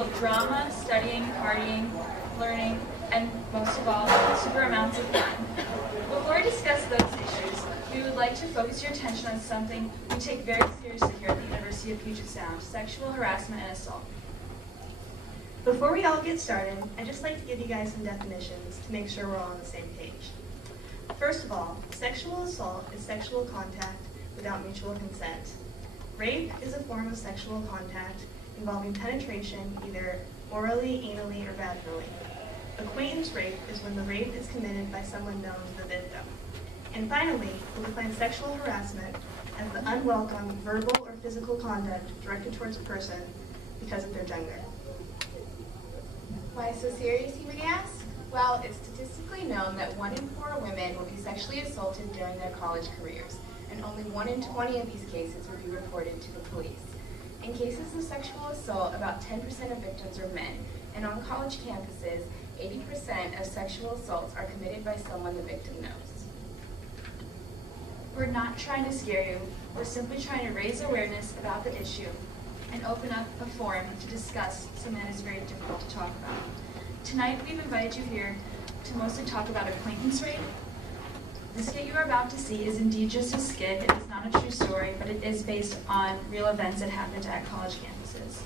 full of drama, studying, partying, learning, and most of all, super amounts of fun. Before we discuss those issues, we would like to focus your attention on something we take very seriously here at the University of Puget Sound: sexual harassment and assault. Before we all get started, I'd just like to give you guys some definitions to make sure we're all on the same page. First of all, sexual assault is sexual contact without mutual consent. Rape is a form of sexual contact involving penetration either orally, anally, or vaginally. Acquaintance rape is when the rape is committed by someone known to the victim. And finally, we'll define sexual harassment as the unwelcome verbal or physical conduct directed towards a person because of their gender. Why so serious, you may ask? Well, it's statistically known that 1 in 4 women will be sexually assaulted during their college careers, and only 1 in 20 of these cases will be reported to the police. In cases of sexual assault, about 10% of victims are men, and on college campuses, 80% of sexual assaults are committed by someone the victim knows. We're not trying to scare you. We're simply trying to raise awareness about the issue and open up a forum to discuss something that is very difficult to talk about. Tonight, we've invited you here to mostly talk about acquaintance rape. The skit you are about to see is indeed just a skit. It is not a true story, but it is based on real events that happened at college campuses.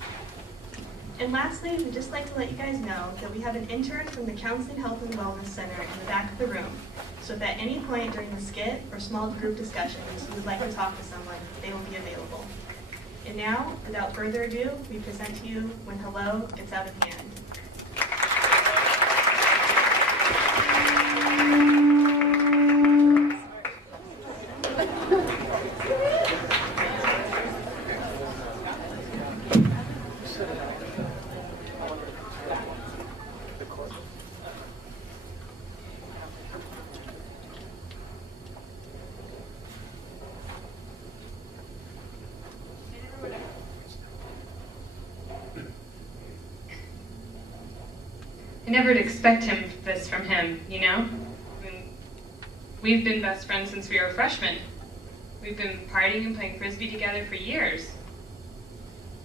And lastly, we'd just like to let you guys know that we have an intern from the Counseling, Health, and Wellness Center in the back of the room. So if at any point during the skit or small group discussions you would like to talk to someone, they will be available. And now, without further ado, we present to you When Hello Gets Out of Hand. I never would expect this from him, you know? I mean, we've been best friends since we were freshmen. We've been partying and playing frisbee together for years.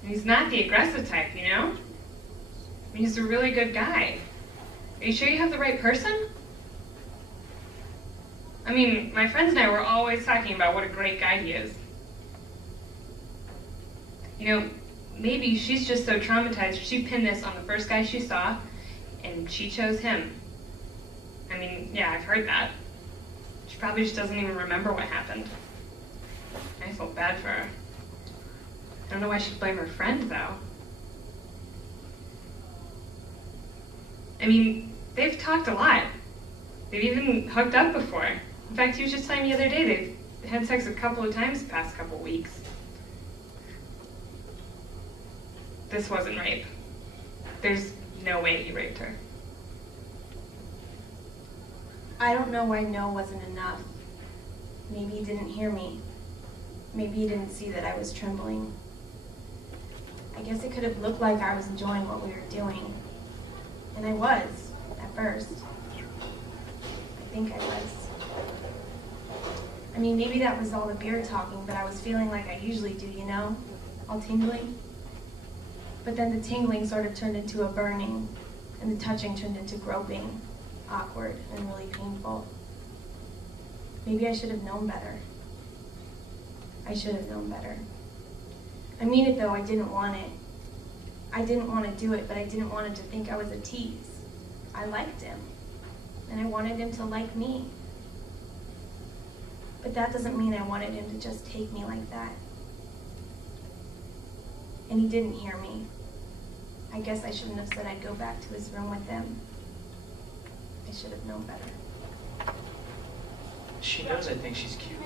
And he's not the aggressive type, you know? I mean, he's a really good guy. Are you sure you have the right person? I mean, my friends and I were always talking about what a great guy he is. You know, maybe she's just so traumatized, she pinned this on the first guy she saw, and she chose him. I mean, yeah, I've heard that. She probably just doesn't even remember what happened. I felt bad for her. I don't know why she'd blame her friend, though. I mean, they've talked a lot. They've even hooked up before. In fact, he was just telling me the other day they've had sex a couple of times the past couple weeks. This wasn't rape. There's no way he raped her. I don't know why no wasn't enough. Maybe he didn't hear me. Maybe he didn't see that I was trembling. I guess it could have looked like I was enjoying what we were doing. And I was, at first. I think I was. I mean, maybe that was all the beer talking, but I was feeling like I usually do, you know? All tingly. But then the tingling sort of turned into a burning, and the touching turned into groping, awkward and really painful. Maybe I should have known better. I should have known better. I mean it though, I didn't want it. I didn't want to do it, but I didn't want him to think I was a tease. I liked him, and I wanted him to like me. But that doesn't mean I wanted him to just take me like that. And he didn't hear me. I guess I shouldn't have said I'd go back to his room with him. I should have known better. She knows I think she's cute.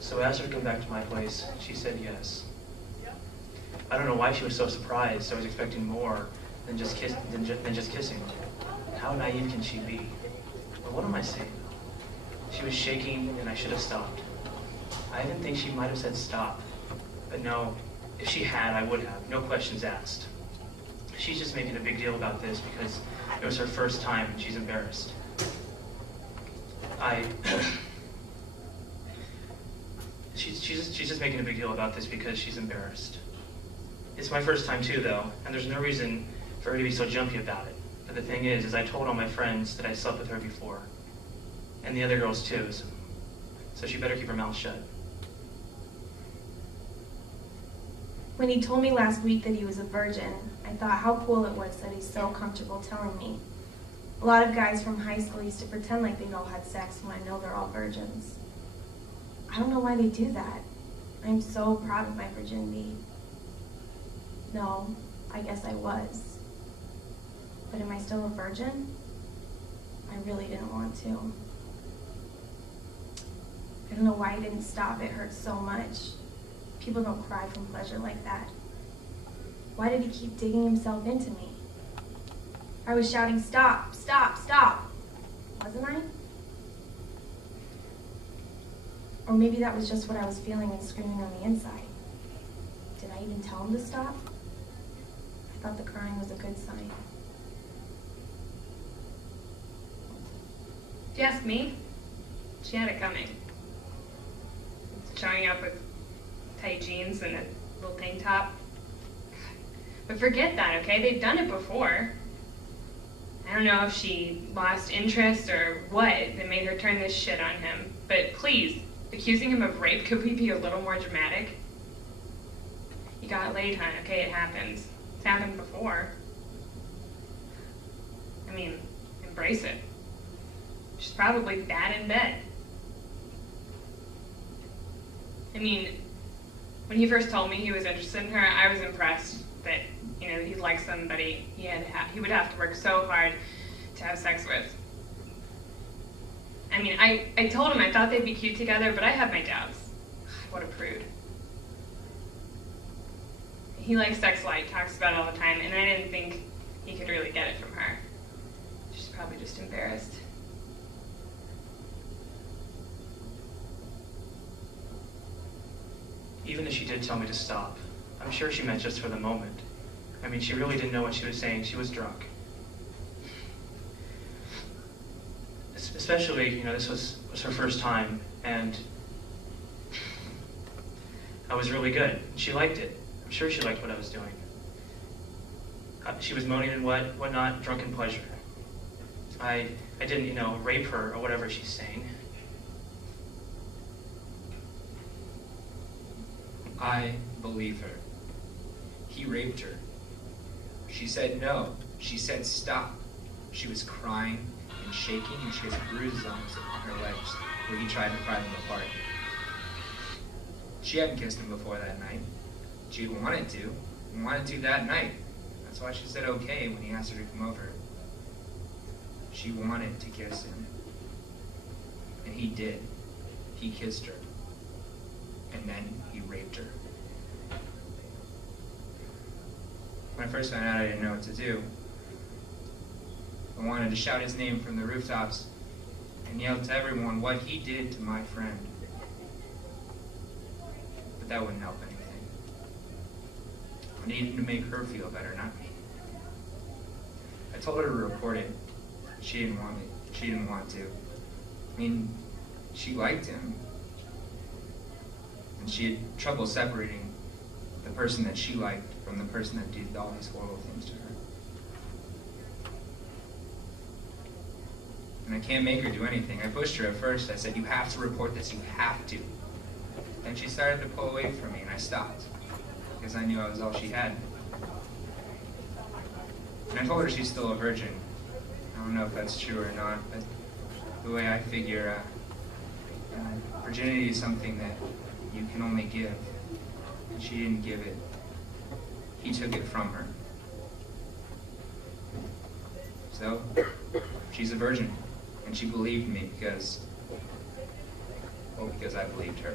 So I asked her to come back to my place. She said yes. I don't know why she was so surprised. I was expecting more than just kissing. How naive can she be? But what am I saying? She was shaking and I should have stopped. I even think she might have said stop. But no, if she had, I would have. No questions asked. She's just making a big deal about this because it was her first time and she's embarrassed. She's just making a big deal about this because she's embarrassed. It's my first time too, though, and there's no reason for her to be so jumpy about it. But the thing is I told all my friends that I slept with her before, and the other girls too, so she better keep her mouth shut. When he told me last week that he was a virgin, I thought how cool it was that he's so comfortable telling me. A lot of guys from high school used to pretend like they'd all had sex when I know they're all virgins. I don't know why they do that. I'm so proud of my virginity. No, I guess I was. But am I still a virgin? I really didn't want to. I don't know why he didn't stop. It hurts so much. People don't cry from pleasure like that. Why did he keep digging himself into me? I was shouting, stop, stop, stop. Wasn't I? Or maybe that was just what I was feeling and screaming on the inside. Did I even tell him to stop? I thought the crying was a good sign. If you ask me, she had it coming. Showing up with tight jeans and a little tank top. But forget that, okay? They've done it before. I don't know if she lost interest or what that made her turn this shit on him. But please, accusing him of rape, could we be a little more dramatic? You got laid, hon, okay? It happens. It's happened before. I mean, embrace it. She's probably bad in bed. I mean, when he first told me he was interested in her, I was impressed that, you know, he'd like somebody he would have to work so hard to have sex with. I mean, I told him I thought they'd be cute together, but I had my doubts. What a prude. He likes sex light, talks about it all the time, and I didn't think he could really get it from her. She's probably just embarrassed. Even if she did tell me to stop, I'm sure she meant just for the moment. I mean, she really didn't know what she was saying. She was drunk. Especially, you know, this was her first time, and I was really good. She liked it. I'm sure she liked what I was doing. She was moaning and whatnot, drunken pleasure. I didn't, you know, rape her or whatever she's saying. I believe her. He raped her. She said no. She said stop. She was crying and shaking, and she has bruises on her legs where he tried to pry them apart. She hadn't kissed him before that night. She wanted to that night. That's why she said okay when he asked her to come over. She wanted to kiss him. And he did. He kissed her. And then he raped her. When I first found out, I didn't know what to do. I wanted to shout his name from the rooftops and yell to everyone what he did to my friend. But that wouldn't help anything. I needed to make her feel better, not me. I told her to report it. She didn't want it. She didn't want to. I mean, she liked him. And she had trouble separating the person that she liked from the person that did all these horrible things to her. And I can't make her do anything. I pushed her at first. I said, you have to report this. You have to. Then she started to pull away from me, and I stopped. Because I knew I was all she had. And I told her she's still a virgin. I don't know if that's true or not, but the way I figure, virginity is something that you can only give. And she didn't give it. He took it from her. So, she's a virgin. And she believed me because I believed her.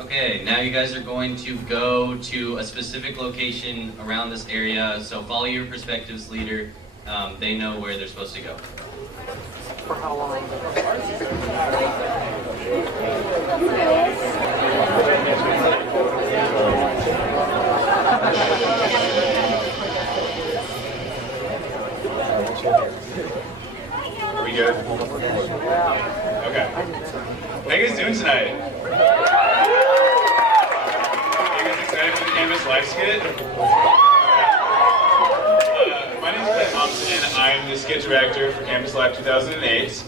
Okay, now you guys are going to go to a specific location around this area, so follow your perspectives leader. They know where they're supposed to go. For how long? Are we good? Okay. How you guys doing tonight? You guys excited for the Campus Life Skit? My name is Ben Thompson. I'm the Skit Director for Campus Life 2008.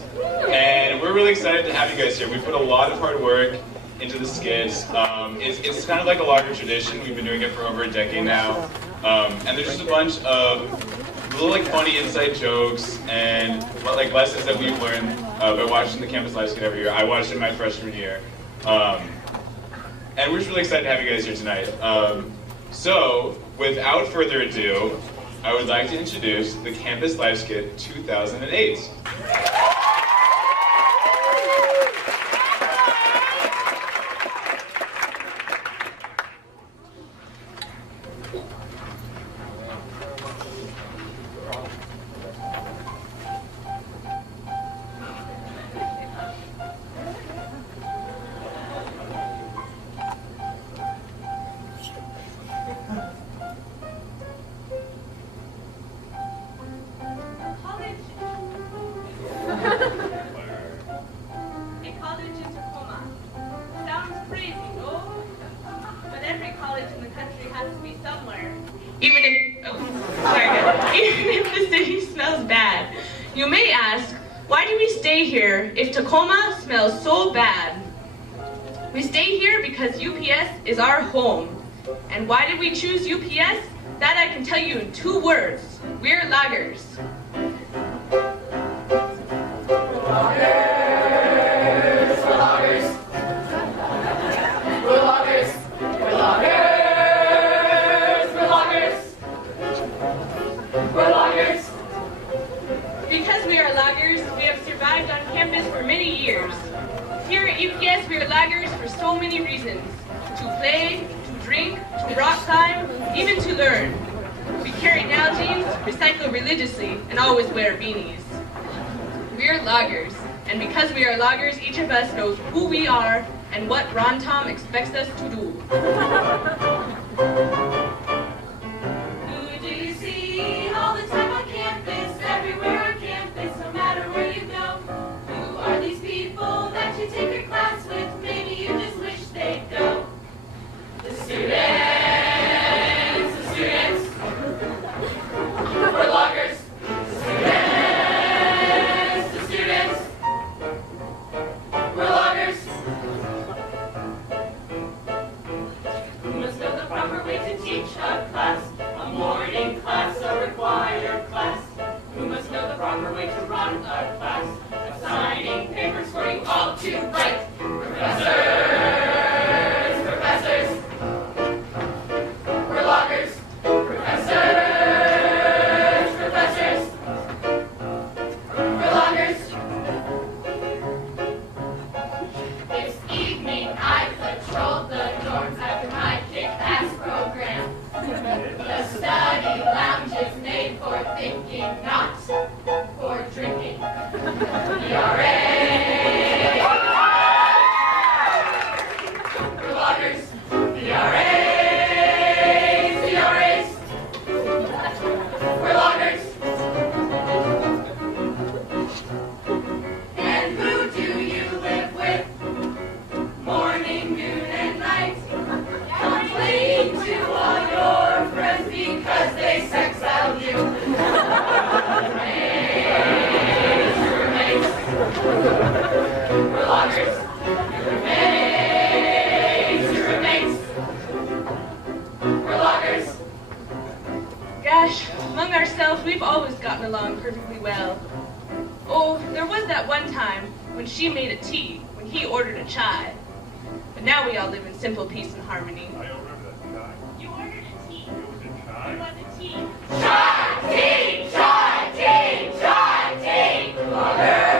And we're really excited to have you guys here. We put a lot of hard work into the skits. It's kind of like a lager tradition. We've been doing it for over a decade now. And there's just a bunch of little like funny inside jokes and like lessons that we've learned by watching the Campus Life Skit every year. I watched it my freshman year. And we're just really excited to have you guys here tonight. So, without further ado, I would like to introduce the Campus Life Skit 2008. You may ask, why do we stay here if Tacoma smells so bad? We stay here because UPS is our home. And why did we choose UPS? That I can tell you in 2 words. We're loggers. Because we are loggers, we have survived on campus for many years. Here at UPS, we are loggers for so many reasons. To play, to drink, to rock climb, even to learn. We carry Nalgene's, recycle religiously, and always wear beanies. We are loggers, and because we are loggers, each of us knows who we are and what Ron Tom expects us to do. Who do you see all the time on campus, everywhere on campus, no matter where you go? Who are these people that you take your class with? Maybe you just wish they'd go. The students. We're loggers. The students. We're loggers. Who must know the proper way to teach a class? A morning class, a required class. Who must know the proper way to run a class? Assigning papers for you all to write. Professors. We're loggers. Professors. We're loggers. This evening I patrolled the dorms after my kick-ass program. The study lounge is made for thinking, not for drinking. We're loggers. We're loggers. And who do you live with? Morning, noon, and night. Complain to all your friends because they sex out you. Roommates. We're loggers. Roommates. We're loggers. Gosh, among ourselves, we've always gotten along perfectly well. Oh, there was that one time when she made a tea, when he ordered a chai. But now we all live in simple peace and harmony. I don't remember that guy. You ordered a tea. It was in Chai. It was a tea. Chai, tea, chai, tea, chai, tea. We're loggers.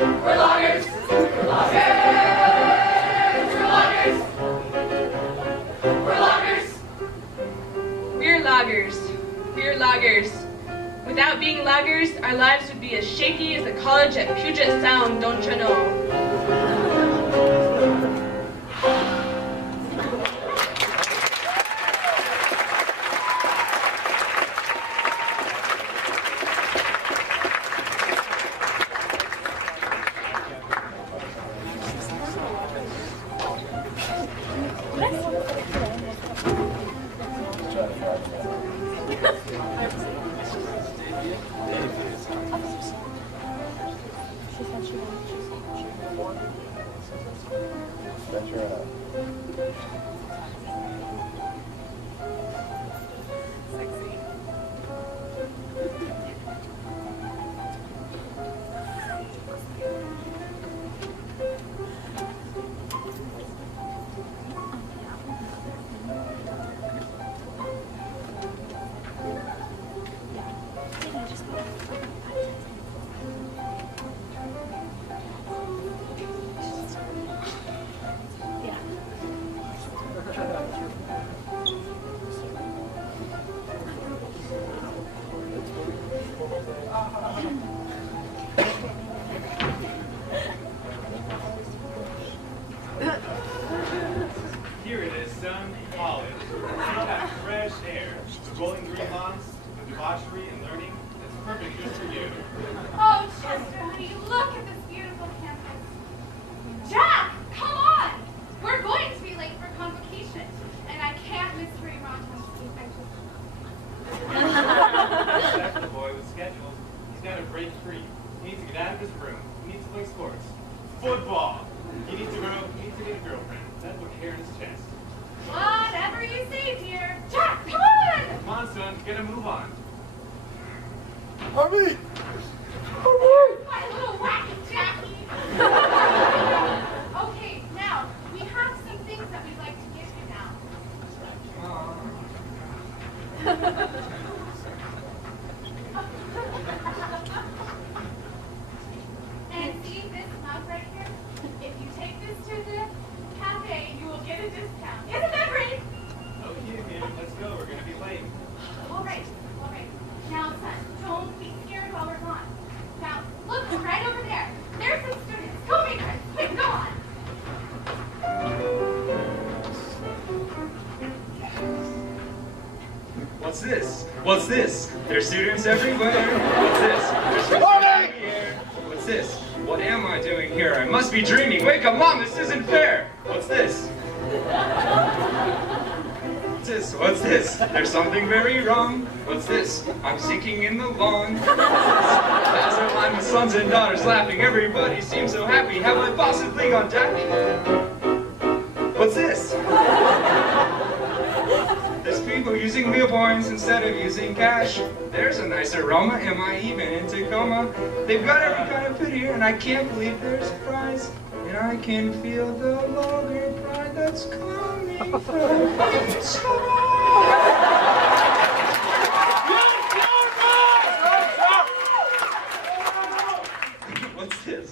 We're loggers. We're loggers. We're loggers. We're loggers. We're loggers. Without being loggers, our lives would be as shaky as the college at Puget Sound, don't you know? Here it is, son, college. See that fresh air, the rolling green lawns, the debauchery and learning. It's perfect just for you. Oh, Chester, honey, look at this beautiful campus. Jack, come on! We're going to be late for convocation, and I can't miss Ray Ronto's speech. That's the boy with schedules. He's got to break free. He needs to get out of his room. He needs to play sports. Football. He needs to grow. He needs to get a girlfriend. That's what hair in his chest. Whatever you say, dear. Jack, come on! Come on, son. Get a move on. My little wacky Jackie. Okay, now, we have some things that we'd like to give you now. And see this mug right here? If you take this to the cafe, you will get a discount. Isn't that great? Okay, man. Let's go. We're going to be late. All right, all right. Now, son, don't be scared while we're gone. Now, look right over there. There's some students. Go meet them. Quick, go on. What's this? What's this? There's students everywhere. What's this? There's students everywhere. What's this? What am I doing here? I must be dreaming. Wake up, Mom, this isn't fair. What's this? What's this? What's this? There's something very wrong. What's this? I'm sinking in the lawn. What's this? As I line my sons and daughters laughing, everybody seems so happy. Have I possibly gone daffy? What's this? There's people using meal points instead of using cash. There's a nice aroma. Am I even in Tacoma? They've got every kind of food here, and I can't believe there's fries. And I can feel the vulgar pride that's coming from inside. What's this?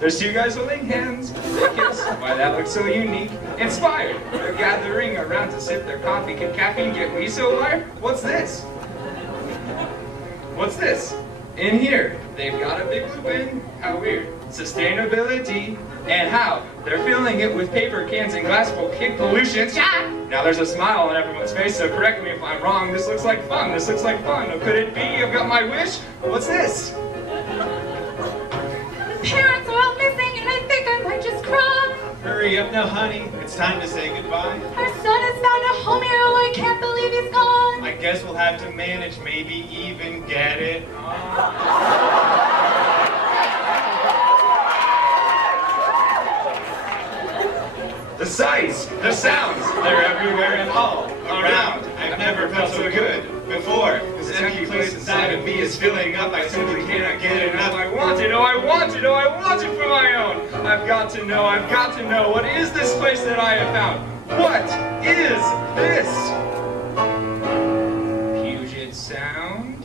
There's two guys holding hands. Kiss. Why, that looks so unique. Inspired. They're gathering around to sip their coffee. Can caffeine get me so wired? What's this? What's this? In here, they've got a big blue bin. How weird. Sustainability. And how? They're filling it with paper cans and glass will kick pollution. Jack! Now there's a smile on everyone's face, so correct me if I'm wrong. This looks like fun. This looks like fun. Oh, could it be? I've got my wish. What's this? Parents are all missing, and I think I might just cry. Hurry up now, honey. It's time to say goodbye. Our son has found a home here. Oh, I can't believe he's gone. I guess we'll have to manage, maybe even get it. The sights, the sounds, they're everywhere and all around. I've never felt so good before. This empty place inside of me is filling up. I simply cannot get enough. I want it, oh I want it, oh I want it for my own. I've got to know, what is this place that I have found? What is this? Puget Sound?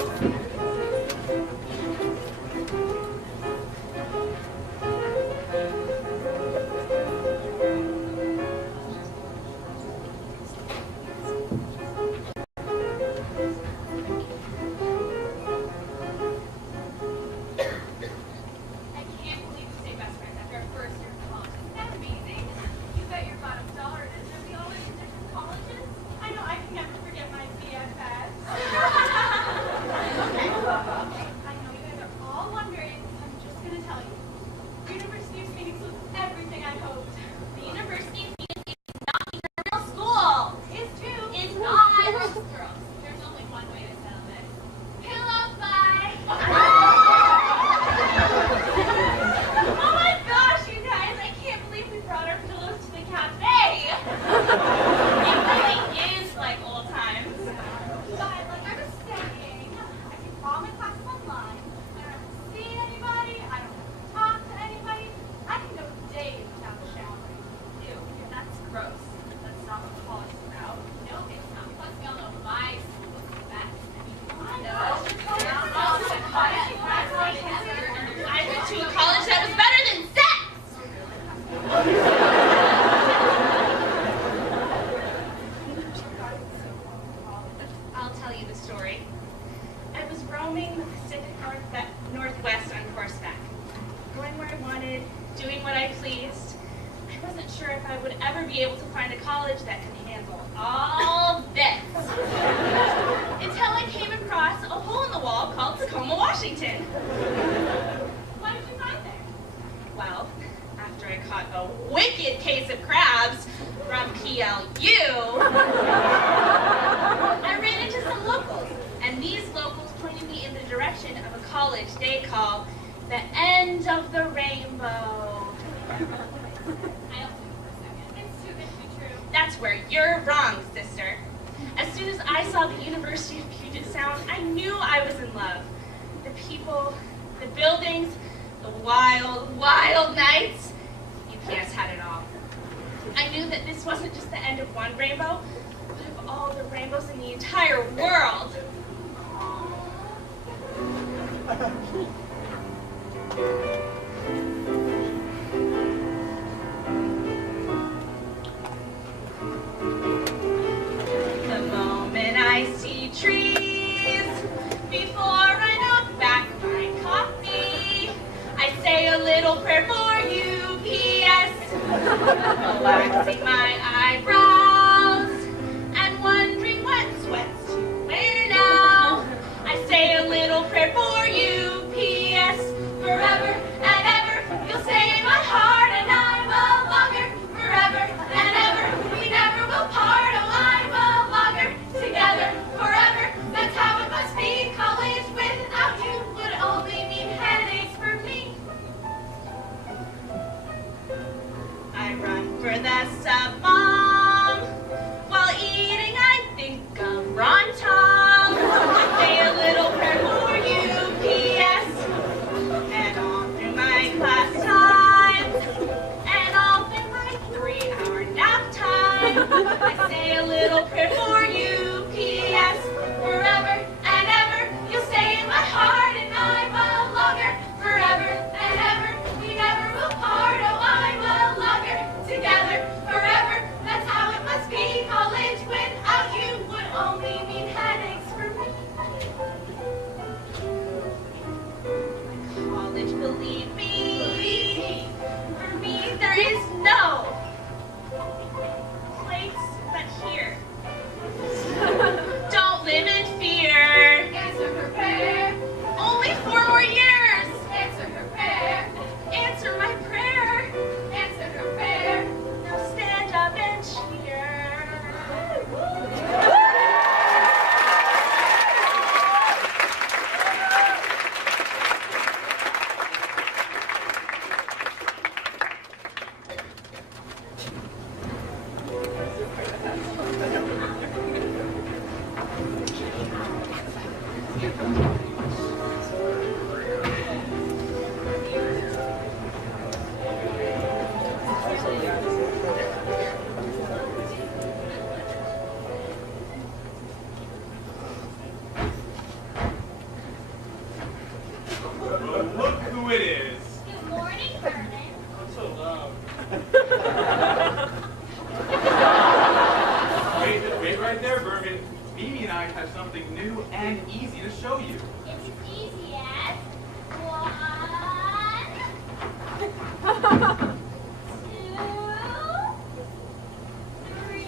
I can't believe we stayed best friends after our first year of college. Isn't that amazing? You bet your bottom dollar it is. They're the only different colleges. I know I can never forget my BFFs. Okay. I know you guys are all wondering, so I'm just going to tell you. The University of Phoenix was everything I hoped. The University of Phoenix is not even a real school. It's true. It's not. Girls, there's only one way to settle this. Pillow fight. Oh my gosh, you guys! I can't believe we brought our pillows to the cafe! It really is like old times. But, like I was saying, I take all my classes online. I don't have to see anybody. I don't have to talk to anybody. I can go days without showering. Ew, that's gross. That's not what college is about. No, it's not. Plus, we all know my school is the best. I know. I went to a college that was better than sex! I'll tell you the story. I was roaming the Pacific Northwest on horseback, going where I wanted, doing what I pleased. I wasn't sure if I would ever be able to find a college that could handle all this. Until I came across a hole in the wall called Tacoma, Washington. What did you find there? Well, after I caught a wicked case of crabs from PLU, I ran into some locals, and these locals pointed me in the direction of a college they call the end of the rainbow. I don't think for a second. It's too good to be true. That's where you're wrong, sister. As soon as I saw the University of Puget Sound, I knew I was in love. The people, the buildings, the wild, wild nights. UPS had it all. I knew that this wasn't just the end of one rainbow, but of all the rainbows in the entire world. The moment I see trees, before I knock back my coffee, I say a little prayer for UPS, waxing my eyebrows, and wondering what sweats to wear now. I say a little prayer for UPS, forever and ever, you'll stay in my heart, and I'm a logger, forever and ever, we never will part, oh, I'm a logger, together forever, that's how it must be. College without you would only mean headaches for me. I run for the sub-mom, while eating I think of Ron Tom. I say a little prayer for UPS, and all through my class times, and all through my 3-hour nap time. I say a little prayer for UPS, forever and ever, you'll stay in my heart, and I'm a logger, forever and ever, we never will part, oh, I'm a logger, together forever, that's how it must be. College without you would only mean headaches for me. College, believe me, for me there is no place but here. Don't live in fear. Answer her prayer. Only 4 more years. Answer her prayer. Answer my prayer. Answer her prayer. Now stand up and cheer. new and easy to show you. It's as easy as 1, 2, 3.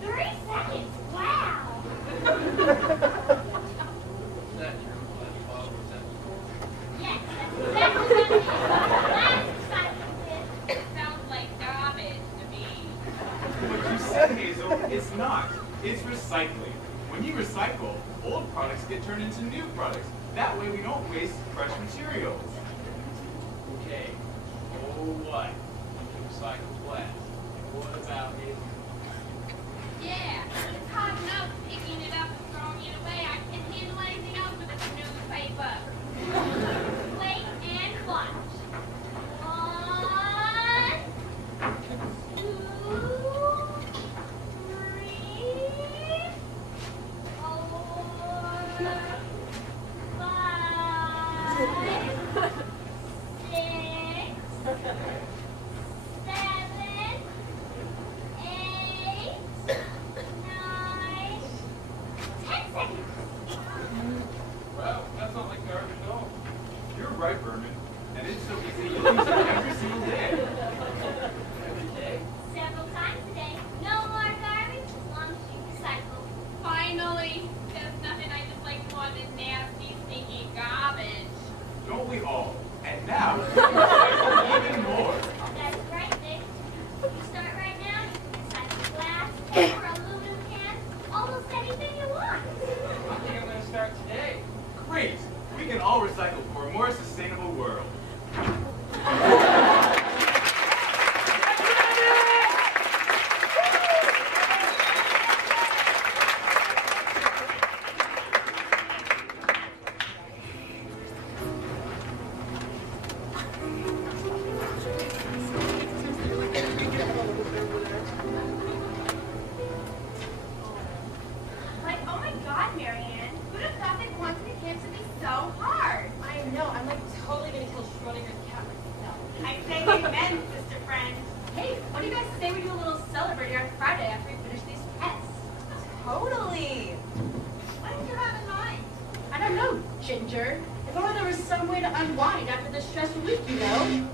3 seconds. Wow. Yes, that's exactly what it is. Last recycling bin sounds like garbage to me. What you said, Hazel, it's not. It's recycling. When you recycle, old products get turned into new products. That way we don't waste fresh materials. Okay. Oh, what? You recycle glass. What about it? Yeah, it's hard enough picking it up and throwing it away. I can't handle anything else with this newspaper. Plate and lunch. 1, 2, 3, 4, 5, 6, 7, 8, 9, 10 seconds. Wow, that's not like garbage at all. You're right, Vermin. And it's so easy to use it every single day. Every day? Several times a day. No more garbage as long as you recycle. Finally, there's nothing I dislike more than nasty, stinky garbage. Don't we all? And now, we can recycle even more. That's right, Vic. You start right now, you can recycle glass, paper, aluminum cans, almost anything you want. I think I'm going to start today. Great! We can all recycle for a more sustainable world. Like, oh my God, Marianne, who'd have thought that quantity camps would be so hard? I know, I'm like totally gonna kill Schrodinger's cat myself. I say amen, sister friend. Hey, what do you guys say we do a little celebrating on Friday after we finish these pets? Totally. What did you have in mind? I don't know, Ginger. If only there was some way to unwind after this stressful week, you know.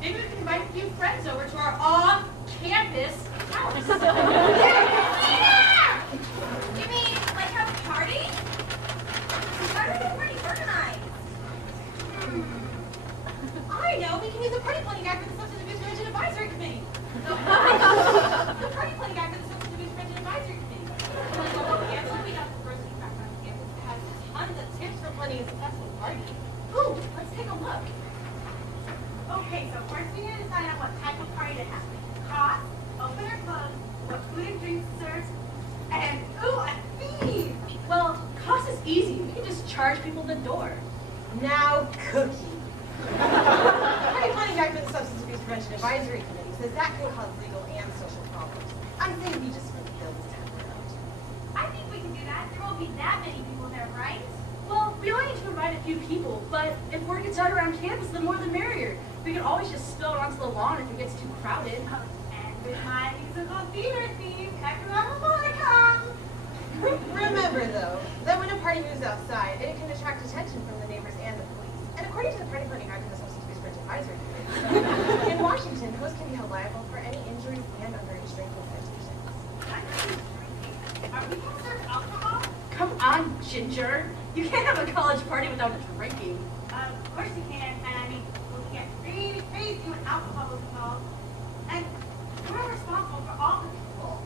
Maybe we can invite a few friends over to our off-campus house. Yeah! You mean, like have a party? Saturday is pretty organized. I know, we can use a party planning guide for the Substance Abuse Prevention Advisory Committee. The party planning guide for the Substance Abuse Prevention Advisory Committee. Cancel, we got the first week back on campus that has tons of tips for planning a successful party. Ooh, let's take a look. Okay, so first we need to decide on what type of party to have. Cost, open or closed, what food and drinks served, and ooh, a theme! Well, cost is easy. We can just charge people the door. Now, Cookie. The party planning guide for the Substance Abuse Prevention Advisory Committee says that can cause legal and social problems. I'm saying we just fulfill this template. I think we can do that. There won't be that many people there, right? Well, we only need to invite a few people, but if word gets out around campus, the more the merrier. We can always just spill it onto the lawn if it gets too crowded. And with my musical theater theme, everyone will want to come. Remember, though, that when a party moves outside, it can attract attention from the neighbors and the police. And according to the party planning guide for the Substance Abuse Prevention Advisory Committee, in Washington, hosts can be held liable for any injuries and underage drinking citations. Are we going to serve alcohol? Come on, Ginger. You can't have a college party without drinking. Of course you can, and I mean, we'll get really crazy when alcohol is involved. And we're responsible for all the people.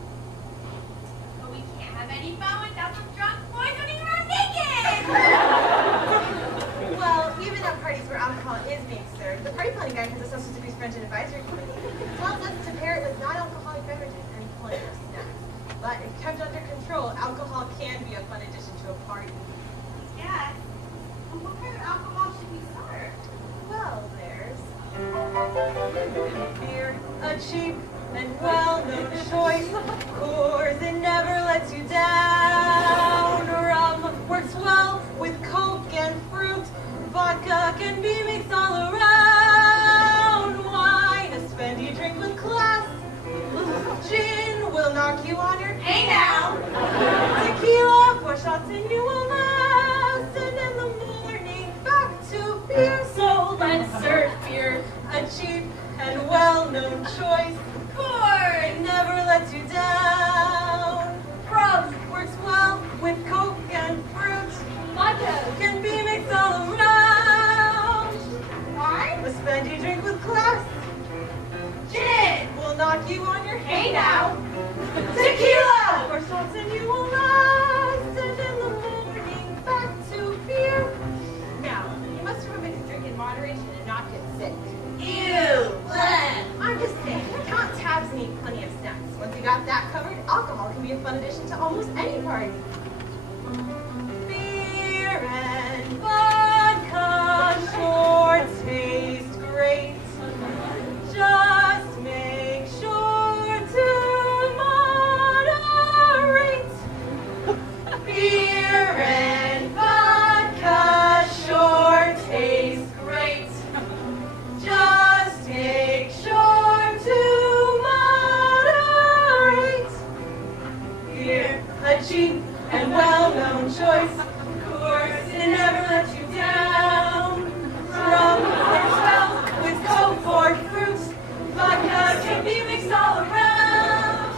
But we can't have any fun without some drunk boys running around naked! Well, even at parties where alcohol is being served, the party planning guide for the Substance Abuse Prevention Advisory Committee tells us to pair it with non-alcoholic beverages and plenty of snacks. But if kept under control, alcohol can be a fun addition to a party. Yes. But what kind of alcohol should we serve? Well, there's beer, a cheap and well-known choice. Coors, it never lets you down. Rum works well with Coke and fruit. Vodka can be mixed all around. Wine, a spendy drink with class. Gin will knock you on your Hey now! Tequila shots and you will last, and in the morning back to beer. So let's serve beer. A cheap and well-known choice. It never lets you down. Rum works well with Coke and fruit. Vodka Can be mixed all around. wine. A spendy drink with class. Gin. Will knock you on your Hey hay now. Tequila! For shots and you will last, and in the morning back to beer. Now, you must remember to drink in moderation and not get sick. Ew! Bleh. I'm just saying, count tabs and eat plenty of snacks. Once you got that covered, alcohol can be a fun addition to almost any party. Beer and vodka sure taste great. Just make sure to moderate. Beer and vodka sure taste great. Just make sure to moderate. Beer, a cheap and well-known choice. Of course, it never lets you down. Rum works well with Coke or fruit. Vodka can be mixed all around.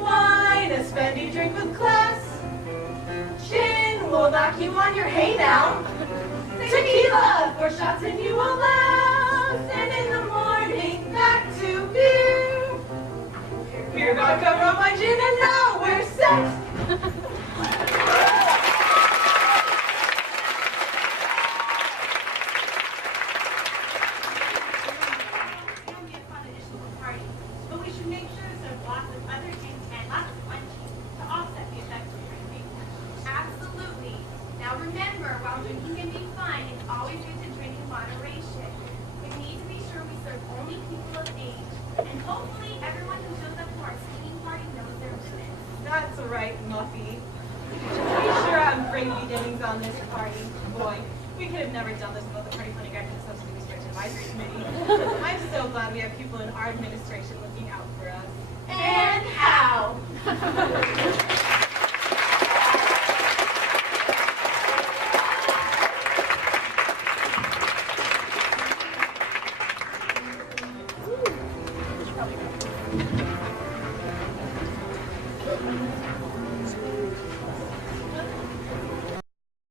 Wine, a spendy drink with class. Gin will knock you on your hay now. Tequila, 4 shots and you will last. And in the morning, back to beer. Beer, vodka, rum, wine, gin, and now we're set. It can be a fun addition to the party, but we should make sure to serve lots of other drinks and lots of munchies to offset the effects of drinking. Absolutely. Now remember, while drinking can be fun, it's always good to drink in moderation. We need to be sure we serve only people of age, and hopefully everyone who shows up to our singing party knows their limits. That's right, Muffy. We sure have great beginnings on this party. Boy, we could have never done this without the party planning guide and the Social Research Advisory Committee. I'm so glad we have people in our administration looking out for us. And how?